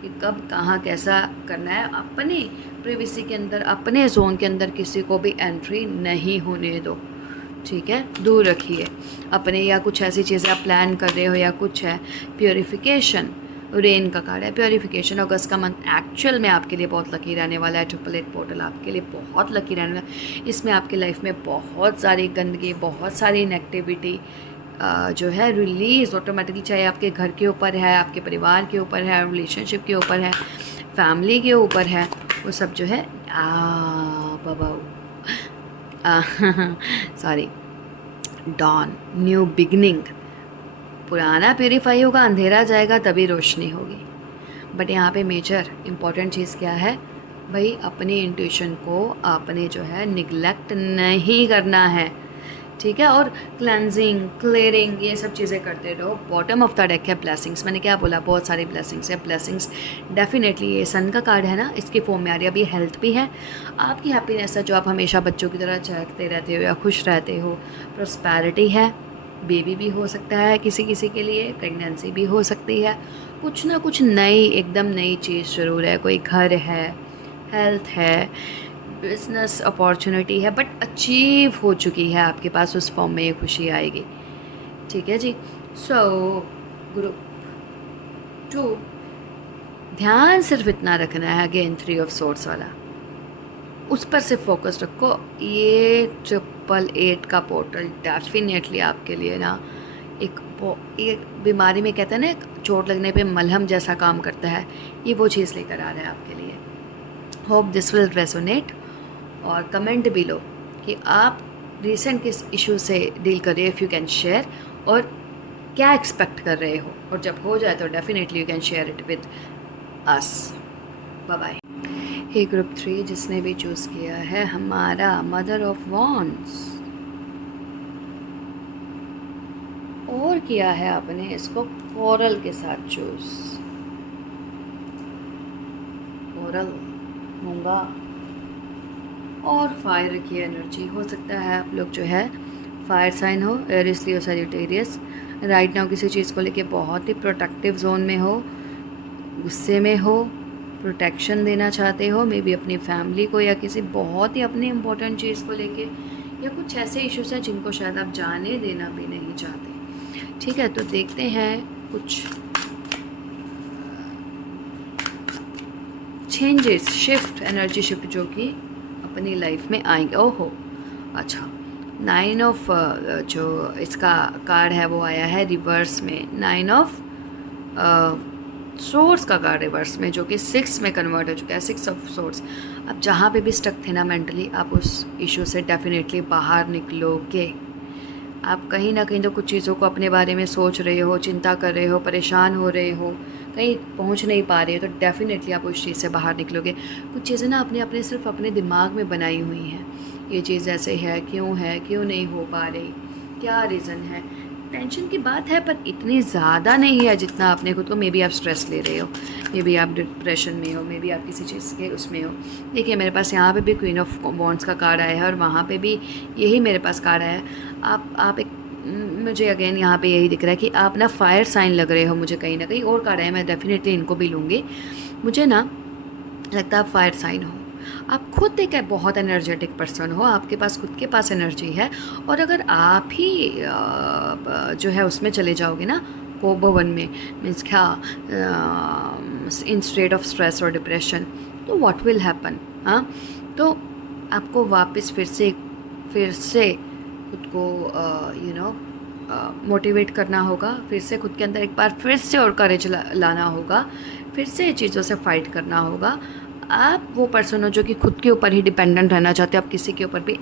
कि कब कहाँ कैसा करना है। अपने प्रिवेसी के अंदर, अपने जोन के अंदर किसी को भी एंट्री नहीं होने दो, ठीक है, दूर रखिए अपने। या कुछ ऐसी चीज़ें आप प्लान कर रहे हो या कुछ है, प्योरीफिकेशन, रेन का कार्ड है, प्योरीफिकेशन। अगस्त का मंथ एक्चुअल में आपके लिए बहुत लकी रहने वाला है। 888 पोर्टल आपके लिए बहुत लकी रहने वाला है। इसमें आपकी लाइफ में बहुत सारी गंदगी, बहुत सारी नेगेटिविटी जो है रिलीज़ ऑटोमेटिकली, चाहे आपके घर के ऊपर है, आपके परिवार के ऊपर है, रिलेशनशिप के ऊपर है, फैमिली के ऊपर है, वो सब जो है सॉरी, डॉन, न्यू बिगनिंग। पुराना प्यूरीफाई होगा, अंधेरा जाएगा, तभी रोशनी होगी। बट यहाँ पे मेजर इम्पॉर्टेंट चीज़ क्या है भाई, अपनी इंट्यूशन को आपने जो है निगलेक्ट नहीं करना है, ठीक है। और क्लेंजिंग, क्लियरिंग, ये सब चीज़ें करते रहो। बॉटम ऑफ द डेक है ब्लेसिंग्स। मैंने क्या बोला, बहुत सारी ब्लेसिंग्स है। ब्लेसिंग्स डेफिनेटली, ये सन का कार्ड है ना, इसकी फॉर्म में आ रही है। अभी हेल्थ भी है, आपकी हैप्पीनेस है जो आप हमेशा बच्चों की तरह चहकते रहते हो या खुश रहते हो। प्रोस्पैरिटी है, बेबी भी हो सकता है किसी किसी के लिए, प्रेगनेंसी भी हो सकती है। कुछ ना कुछ नई, एकदम नई चीज़ ज़रूर है। कोई घर है, हेल्थ है, बिजनेस अपॉर्चुनिटी है, बट अचीव हो चुकी है आपके पास, उस फॉर्म में ये खुशी आएगी। ठीक है जी। सो ग्रुप 2, ध्यान सिर्फ इतना रखना है, अगेन 3 ऑफ सोर्ड्स वाला, उस पर सिर्फ फोकस रखो। ये 888 का पोर्टल डेफिनेटली आपके लिए ना एक बीमारी में कहते हैं ना, एक चोट लगने पे मलहम जैसा काम करता है, ये वो चीज़ लेकर आ रहा है आपके लिए। Hope this will resonate. और कमेंट भी लो कि आप रिसेंट किस इशू से डील कर रहे हो, इफ़ यू कैन शेयर, और क्या एक्सपेक्ट कर रहे हो, और जब हो जाए तो definitely you can share it with us. Bye bye. Hey group 3 जिसने भी चूज़ किया है हमारा मदर ऑफ वॉन्ड्स, और किया है आपने इसको कोरल के साथ चूज़, कोरल मूंगा और फायर की एनर्जी। हो सकता है आप लोग जो है फायर साइन हो, Aries Leo Sagittarius, right now किसी चीज़ को लेके बहुत ही प्रोटेक्टिव जोन में हो, गुस्से में हो, प्रोटेक्शन देना चाहते हो, मे बी अपनी फैमिली को या किसी बहुत ही अपनी इम्पोर्टेंट चीज़ को लेके, या कुछ ऐसे इश्यूज हैं जिनको शायद आप जाने देना भी नहीं चाहते। ठीक है, तो देखते हैं कुछ चेंजेस, शिफ्ट, एनर्जी शिफ्ट जो कि अपनी लाइफ में आएंगे। ओहो अच्छा, 9 ऑफ जो इसका कार्ड है वो आया है रिवर्स में, 9 ऑफ सोर्स का कार्ड रिवर्स में, जो कि 6 में कन्वर्ट हो चुका है, 6 ऑफ सोर्स। अब जहाँ पे भी स्टक थे ना मेंटली, आप उस इशू से डेफिनेटली बाहर निकलोगे। आप कहीं ना कहीं तो कुछ चीज़ों को अपने बारे में सोच रहे हो, चिंता कर रहे हो, परेशान हो रहे हो, कहीं पहुंच नहीं पा रहे हो, तो डेफ़िनेटली आप उस चीज़ से बाहर निकलोगे। कुछ चीज़ें ना अपने अपने सिर्फ अपने दिमाग में बनाई हुई हैं, ये चीज़ ऐसे है, क्यों नहीं हो पा रही, क्या रीज़न है। टेंशन की बात है पर इतनी ज़्यादा नहीं है जितना आपने खुद को, मे बी आप स्ट्रेस ले रहे हो, मे बी आप डिप्रेशन में हो, मे बी आप किसी चीज़ के उसमें हो। देखिए मेरे पास यहाँ पे भी क्वीन ऑफ वॉन्ड्स का कार्ड आया है, और वहाँ पे भी यही मेरे पास कार्ड आया है। आप एक, मुझे अगेन यहाँ पे यही दिख रहा है कि आप ना फायर साइन लग रहे हो मुझे, कहीं ना कहीं और कार्ड है, मैं डेफिनेटली इनको भी लूँगी। मुझे ना लगता है आप फायर साइन हो, आप खुद एक बहुत एनर्जेटिक पर्सन हो, आपके पास खुद के पास एनर्जी है, और अगर आप ही जो है उसमें चले जाओगे ना, कोप-वन में, मीन्स क्या, इन स्टेट ऑफ स्ट्रेस और डिप्रेशन, तो व्हाट विल हैपन। हाँ, तो आपको वापस फिर से खुद को मोटिवेट करना होगा, फिर से खुद के अंदर एक बार फिर से और करेज लाना होगा, फिर से चीज़ों से फाइट करना होगा। आप वो पर्सन हो जो कि खुद के ऊपर ही डिपेंडेंट रहना चाहते हो, आप किसी के ऊपर भी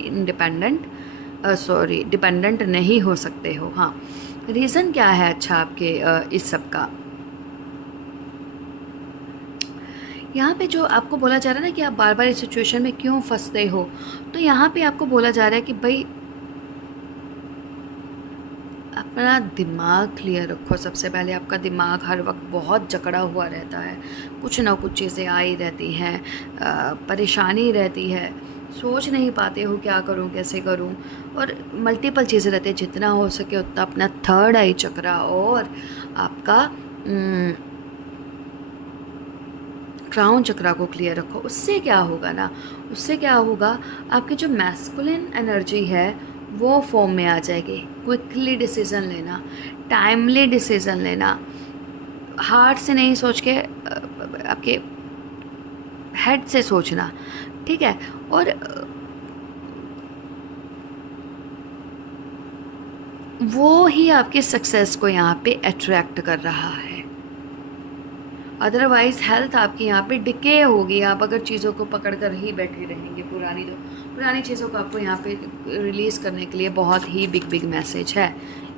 डिपेंडेंट नहीं हो सकते हो। हाँ, रीज़न क्या है अच्छा आपके इस सब का, यहाँ पे जो आपको बोला जा रहा है ना कि आप बार बार इस सिचुएशन में क्यों फंसते हो, तो यहाँ पे आपको बोला जा रहा है कि भाई अपना दिमाग क्लियर रखो। सबसे पहले आपका दिमाग हर वक्त बहुत जकड़ा हुआ रहता है, कुछ ना कुछ चीज़ें आई रहती हैं, परेशानी रहती है, सोच नहीं पाते हो क्या करूं कैसे करूं, और मल्टीपल चीज़ें रहती हैं। जितना हो सके उतना अपना थर्ड आई चक्रा और आपका क्राउन चक्रा को क्लियर रखो। उससे क्या होगा ना, उससे क्या होगा, आपकी जो मैस्कुलिन एनर्जी है वो फॉर्म में आ जाएगी। क्विकली डिसीज़न लेना, टाइमली डिसीज़न लेना, हार्ट से नहीं सोच के आपके हेड से सोचना, ठीक है। और वो ही आपकी सक्सेस को यहाँ पे अट्रैक्ट कर रहा है। अदरवाइज़ हेल्थ आपकी यहाँ पे डिके होगी, आप अगर चीज़ों को पकड़ कर ही बैठे रहेंगे। पुरानी चीज़ों को आपको यहाँ पे रिलीज़ करने के लिए बहुत ही बिग मैसेज है।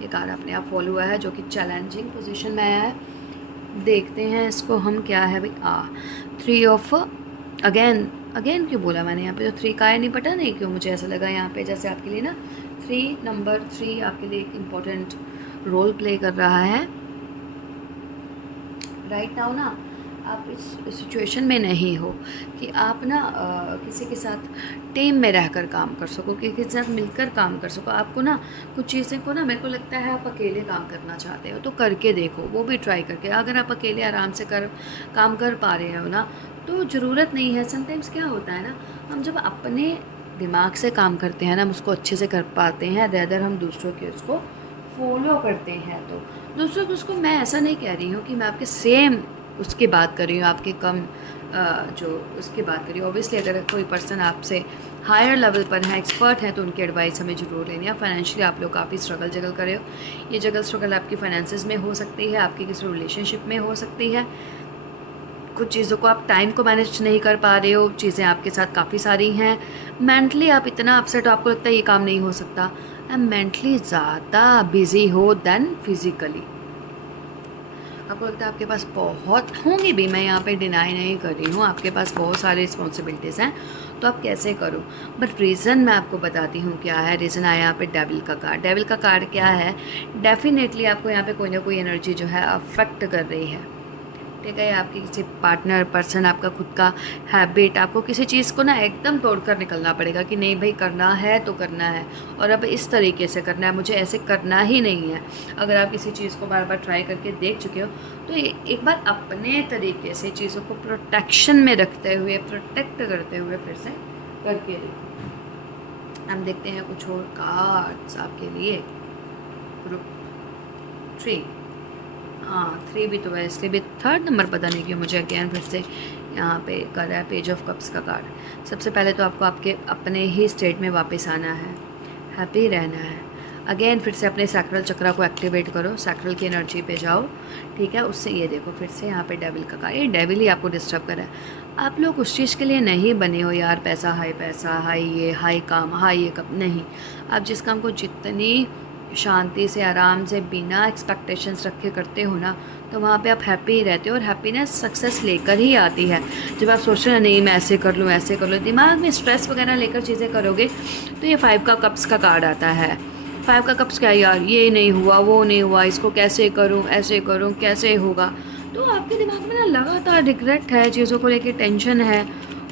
ये कार्ड अपने आप फॉलो हुआ है जो कि चैलेंजिंग पोजीशन में आया है। देखते हैं इसको हम क्या है भाई। 3 ऑफ अगेन क्यों बोला मैंने यहाँ पे, तो 3 का है, नहीं पता नहीं क्यों मुझे ऐसा लगा यहाँ पे जैसे आपके लिए ना नंबर 3 आपके लिए एक इम्पोर्टेंट रोल प्ले कर रहा है। राइट नाउ ना आप इस सिचुएशन में नहीं हो कि आप ना किसी के साथ टीम में रहकर काम कर सको, किसी के साथ मिलकर काम कर सको। आपको ना कुछ चीज़ें को ना, मेरे को लगता है आप अकेले काम करना चाहते हो, तो करके देखो, वो भी ट्राई करके। अगर आप अकेले आराम से काम कर पा रहे हो ना, तो ज़रूरत नहीं है। समटाइम्स क्या होता है ना, हम जब अपने दिमाग से काम करते हैं ना, हम उसको अच्छे से कर पाते हैं, रेदर हम दूसरों के उसको फॉलो करते हैं। तो दूसरों को उसको, मैं ऐसा नहीं कह रही हूँ कि मैं आपके सेम उसकी बात कर रही हूँ, आपके कम जो उसकी बात करी। ऑब्वियसली अगर कोई पर्सन आपसे हायर लेवल पर है, एक्सपर्ट है, तो उनकी एडवाइस हमें ज़रूर लेनी है। फाइनेंशियली आप लोग काफ़ी जगल कर रहे हो, ये स्ट्रगल आपकी फाइनेंसेस में हो सकती है, आपकी किसी रिलेशनशिप में हो सकती है, कुछ चीज़ों को आप टाइम को मैनेज नहीं कर पा रहे हो, चीज़ें आपके साथ काफ़ी सारी हैं, मेंटली आप इतना अपसेट हो, आपको लगता है ये काम नहीं हो सकता, एंड मेंटली ज़्यादा बिजी हो देन फिज़िकली। आपको लगता है आपके पास बहुत होंगी भी, मैं यहाँ पे डिनाई नहीं कर रही हूँ, आपके पास बहुत सारी रिस्पॉन्सिबिलिटीज़ हैं, तो आप कैसे करो। बट रीज़न मैं आपको बताती हूँ क्या है। रीज़न आया यहाँ पे डेविल का कार्ड। डेविल का कार्ड क्या है, डेफिनेटली आपको यहाँ पे कोई ना कोई एनर्जी जो है अफेक्ट कर रही है, ठीक है। आपकी किसी पार्टनर, पर्सन, आपका खुद का हैबिट, आपको किसी चीज़ को ना एकदम तोड़कर निकलना पड़ेगा कि नहीं भाई करना है तो करना है, और अब इस तरीके से करना है, मुझे ऐसे करना ही नहीं है। अगर आप किसी चीज़ को बार बार ट्राई करके देख चुके हो, तो एक बार अपने तरीके से चीज़ों को प्रोटेक्शन में रखते हुए, प्रोटेक्ट करते हुए फिर से करके देखो। हम देखते हैं कुछ और कार्ड्स आपके लिए। ग्रुप 3, हाँ 3 भी तो है, इसलिए भी थर्ड नंबर पता नहीं क्यों मुझे अगेन फिर से यहाँ पे कर रहा है पेज ऑफ कप्स का कार्ड। सबसे पहले तो आपको आपके अपने ही स्टेट में वापस आना है, हैप्पी रहना है। अगेन फिर से अपने सैक्रल चक्रा को एक्टिवेट करो, सैक्रल की एनर्जी पे जाओ, ठीक है। उससे ये देखो फिर से यहाँ पे डेविल का कार्ड, ये डेविल ही आपको डिस्टर्ब कर रहा है। आप लोग उस चीज़ के लिए नहीं बने हो यार, पैसा हाई ये हाई काम, हाई ये कब नहीं। आप जिस काम को जितनी शांति से, आराम से, बिना एक्सपेक्टेशंस रखे करते हो ना, तो वहाँ पे आप हैप्पी ही रहते हो, और हैप्पीनेस सक्सेस लेकर ही आती है। जब आप सोचते हो नहीं मैं ऐसे कर लूँ, ऐसे कर लूँ, दिमाग में स्ट्रेस वगैरह लेकर चीज़ें करोगे, तो ये 5 का कप्स का कार्ड आता है। 5 का कप्स क्या यार, ये नहीं हुआ, वो नहीं हुआ, इसको कैसे करूँ, ऐसे करूँ, कैसे होगा। तो आपके दिमाग में ना लगातार रिग्रेट है, चीज़ों को लेकर टेंशन है।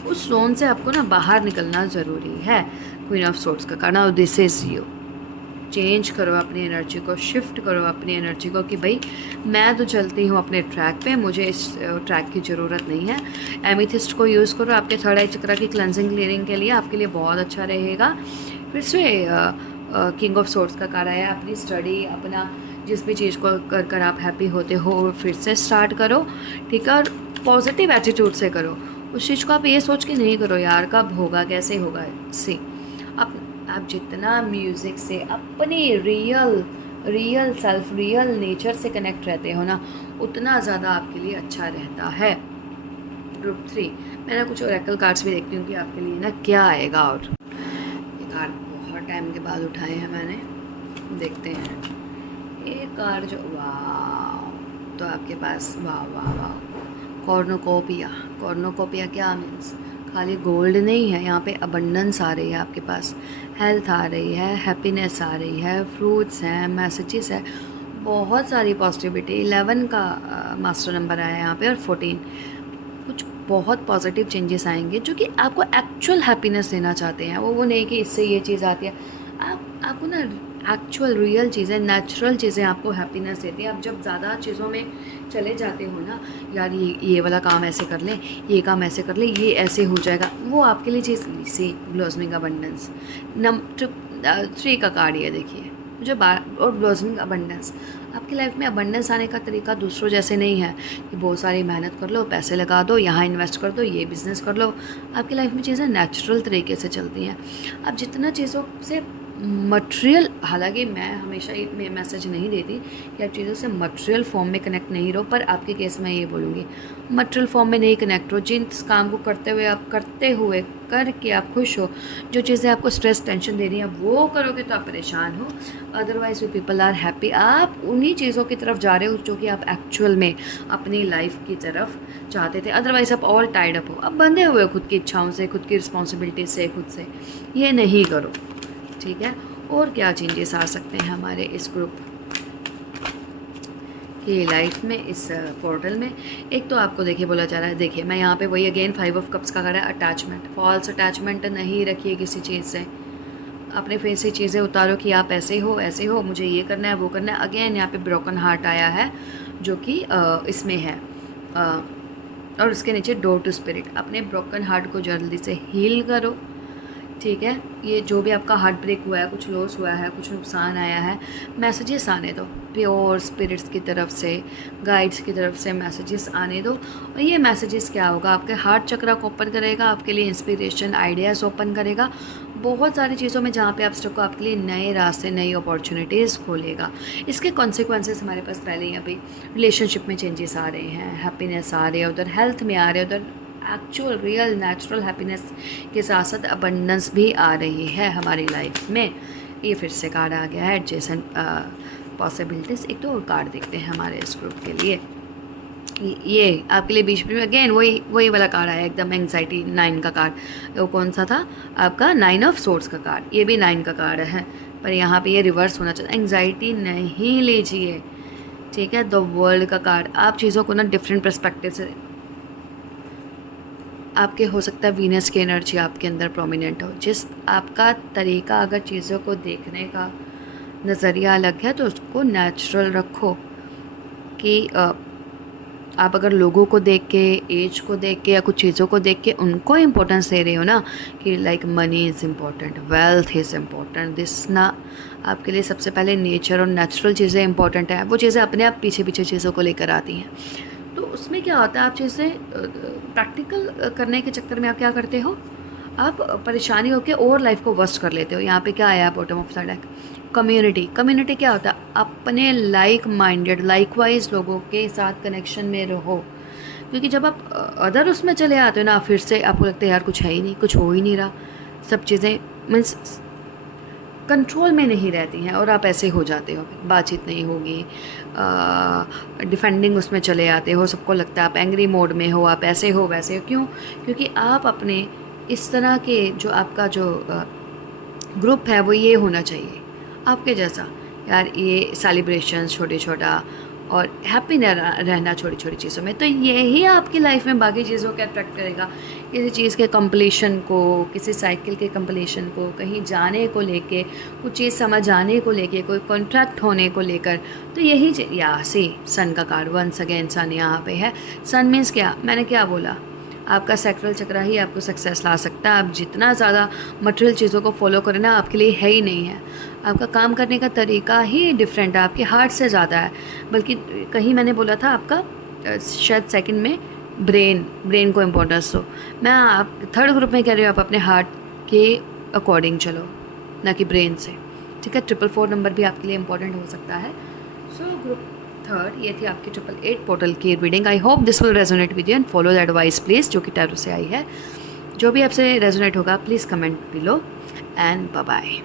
उस जोन से आपको ना बाहर निकलना ज़रूरी है। क्वीन ऑफ सोर्ड्स का card, now this is you. Change करो अपनी एनर्जी को, शिफ्ट करो अपनी एनर्जी को कि भाई मैं तो चलती हूँ अपने ट्रैक पे, मुझे इस ट्रैक की ज़रूरत नहीं है। एमीथिस्ट को यूज़ करो आपके थर्ड आई चक्रा की क्लेंजिंग क्लीनिंग के लिए, आपके लिए बहुत अच्छा रहेगा। फिर से किंग ऑफ सोर्ड्स का कार्ड आया। अपनी स्टडी, अपना जिस भी चीज़ को कर कर आप हैप्पी होते हो, फिर से स्टार्ट करो, ठीक है। और पॉजिटिव एटीट्यूड से करो उस चीज़ को। आप ये सोच के नहीं करो यार कब होगा, कैसे होगा। सी आप जितना म्यूज़िक से अपनी रियल सेल्फ, रियल नेचर से कनेक्ट रहते हो ना, उतना ज़्यादा आपके लिए अच्छा रहता है। ग्रुप 3, मैं ना कुछ ओरेकल कार्ड्स भी देखती हूँ कि आपके लिए ना क्या आएगा। और ये कार्ड बहुत टाइम के बाद उठाए हैं मैंने, देखते हैं। ये कार्ड जो, वाह, तो आपके पास वाह वाह वाह, कॉर्नोकोपिया क्या मीन्स खाली गोल्ड नहीं है, यहाँ पे अबंडेंस आ रही है आपके पास, हेल्थ आ रही है, हैप्पीनेस आ रही है, फ्रूट्स हैं, मैसेजेस है, बहुत सारी पॉजिटिविटी। 11 का मास्टर नंबर आया है यहाँ पे, और 14। कुछ बहुत पॉजिटिव चेंजेस आएंगे जो कि आपको एक्चुअल हैप्पीनेस देना चाहते हैं। वो नहीं कि इससे ये चीज़ आती है, आपको ना एक्चुअल रियल चीज़ें, नेचुरल चीज़ें आपको हैप्पीनेस देती हैं। आप जब ज़्यादा चीज़ों में चले जाते हो ना, यार ये वाला काम ऐसे कर लें, ये काम ऐसे कर लें, ये ऐसे हो जाएगा, वो आपके लिए चीज़ सी ब्लॉसमिंग अबंडेंस। 3 का कार्ड ये देखिए मुझे और ब्लॉसमिंग अबंडेंस। आपकी लाइफ में अबंडेंस आने का तरीका दूसरों जैसे नहीं है कि बहुत सारी मेहनत कर लो, पैसे लगा दो, यहाँ इन्वेस्ट कर दो, ये बिज़नेस कर लो। आपकी लाइफ में चीज़ें नेचुरल तरीके से चलती हैं। आप जितना चीज़ों से मटेरियल, हालांकि मैं हमेशा ये मैसेज नहीं देती कि आप चीज़ों से मटेरियल फॉर्म में कनेक्ट नहीं रहो, पर आपके केस में ये बोलूँगी मटेरियल फॉर्म में नहीं कनेक्ट हो। जिस काम को करते हुए करके आप खुश हो, जो चीज़ें आपको स्ट्रेस टेंशन दे रही हैं वो करोगे तो आप परेशान हो। Otherwise we people are happy. आप उन्हीं चीज़ों की तरफ जा रहे हो जो कि आप एक्चुअल में अपनी लाइफ की तरफ चाहते थे। अदरवाइज आप ऑल टाइड अप हो, अब बंधे हुए हो खुद की इच्छाओं से, खुद की रिस्पॉन्सिबिलिटी से, खुद से। ये नहीं करो, ठीक है। और क्या चेंजेस आ सकते हैं हमारे इस ग्रुप की लाइफ में, इस पोर्टल में। एक तो आपको देखिए बोला जा रहा है, देखिए मैं यहाँ पे वही अगेन 5 ऑफ कप्स का कार्ड है, अटैचमेंट। फॉल्स अटैचमेंट नहीं रखिए किसी चीज़ से। अपने फेस से चीज़ें उतारो कि आप ऐसे हो, मुझे ये करना है, वो करना है। अगेन यहाँ पे ब्रोकन हार्ट आया है जो कि इसमें है और उसके नीचे डोर टू स्पिरिट। अपने ब्रोकन हार्ट को जल्दी से हील करो, ठीक है। ये जो भी आपका हार्ट ब्रेक हुआ है, कुछ लॉस हुआ है, कुछ नुकसान आया है, मैसेजेस आने दो प्योर स्पिरिट्स की तरफ से, गाइड्स की तरफ से मैसेजेस आने दो। और ये मैसेजेस क्या होगा, आपके हार्ट चक्र को ओपन करेगा, आपके लिए इंस्पिरेशन आइडियाज़ ओपन करेगा, बहुत सारी चीज़ों में जहाँ पे आप स्टक हो, आपके लिए नए रास्ते, नई अपॉर्चुनिटीज़ खोलेगा। इसके कॉन्सिक्वेंसेस हमारे पास पहले ही अभी रिलेशनशिप में चेंजेस आ रहे हैं, हैप्पीनेस आ रही है, उधर हेल्थ में आ रहे हैं, उधर एक्चुअल रियल नेचुरल हैप्पीनेस के साथ साथ अबंडेंस भी आ रही है हमारी लाइफ में। ये फिर से कार्ड आ गया है एडजेसेंट पॉसिबिलिटीज़। एक तो और कार्ड देखते हैं हमारे इस ग्रुप के लिए। ये आपके लिए बीच में अगेन वही वाला कार्ड आया, एकदम एंग्जाइटी 9 का कार्ड। वो कौन सा था आपका, 9 ऑफ सोर्ड्स का कार्ड। ये भी 9 का कार्ड है, पर यहाँ पे ये रिवर्स होना चाहिए। एंग्जाइटी नहीं लीजिए, ठीक है। द वर्ल्ड का कार्ड, आप चीज़ों को ना डिफरेंट पर्सपेक्टिव से, आपके हो सकता है वीनस की एनर्जी आपके अंदर प्रोमिनेंट हो। जिस आपका तरीका अगर चीज़ों को देखने का नज़रिया अलग है तो उसको नेचुरल रखो। कि आप अगर लोगों को देख के, एज को देख के या कुछ चीज़ों को देख के उनको इम्पोर्टेंस दे रहे हो ना, कि like money is important, wealth is important, this ना, आपके लिए सबसे पहले नेचर और नेचुरल चीज़ें इंपॉर्टेंट हैं। वो चीज़ें अपने आप पीछे पीछे चीज़ों को लेकर आती हैं। तो उसमें क्या होता है, आप चीज़ें प्रैक्टिकल करने के चक्कर में आप क्या करते हो, आप परेशानी होकर और लाइफ को वर्स्ट कर लेते हो। यहाँ पे क्या आया bottom of the deck, community क्या होता है, अपने लाइक माइंडेड लाइकवाइज लोगों के साथ कनेक्शन में रहो। क्योंकि जब आप अदर उसमें चले आते हो ना, फिर से आपको लगता है यार कुछ है ही नहीं, कुछ हो ही नहीं रहा, सब चीज़ें मीन्स कंट्रोल में नहीं रहती हैं और आप ऐसे हो जाते हो, बातचीत नहीं होगी, डिफेंडिंग उसमें चले आते हो, सबको लगता है आप एंग्री मोड में हो, आप ऐसे हो वैसे हो। क्यों? क्योंकि आप अपने इस तरह के जो आपका जो ग्रुप है वो ये होना चाहिए आपके जैसा, यार ये सेलिब्रेशन छोटे छोटा और हैप्पी रहना छोटी छोटी चीज़ों में। तो यही आपकी लाइफ में बाकी चीज़ों को अट्रैक्ट करेगा। किसी चीज़ के कंप्लीशन को, किसी साइकिल के कंप्लीशन को, कहीं जाने को लेके, कुछ चीज़ समझ आने को लेके, कोई कॉन्ट्रैक्ट होने को लेकर, तो यही या सी सन का कार्ड वंस अगेन सन यहाँ पे है। सन मीन्स क्या, मैंने क्या बोला, आपका सैक्रल चक्र ही आपको सक्सेस ला सकता है। आप जितना ज़्यादा मटेरियल चीज़ों को फॉलो करें ना, आपके लिए है ही नहीं है। आपका काम करने का तरीका ही डिफरेंट है, आपके हार्ट से ज़्यादा है। बल्कि कहीं मैंने बोला था आपका शायद सेकंड में ब्रेन को इम्पोर्टेंस दो। मैं आप थर्ड ग्रुप में कह रही हूँ, आप अपने हार्ट के अकॉर्डिंग चलो, ना कि ब्रेन से, ठीक है। 444 नंबर भी आपके लिए इम्पोर्टेंट हो सकता है। सो ग्रुप थर्ड, ये थी आपकी 888 पोर्टल की reading. I hope this will resonate with you and follow the advice please, जो कि टैरो से आई है। जो भी आपसे रेजोनेट होगा please comment below and bye bye.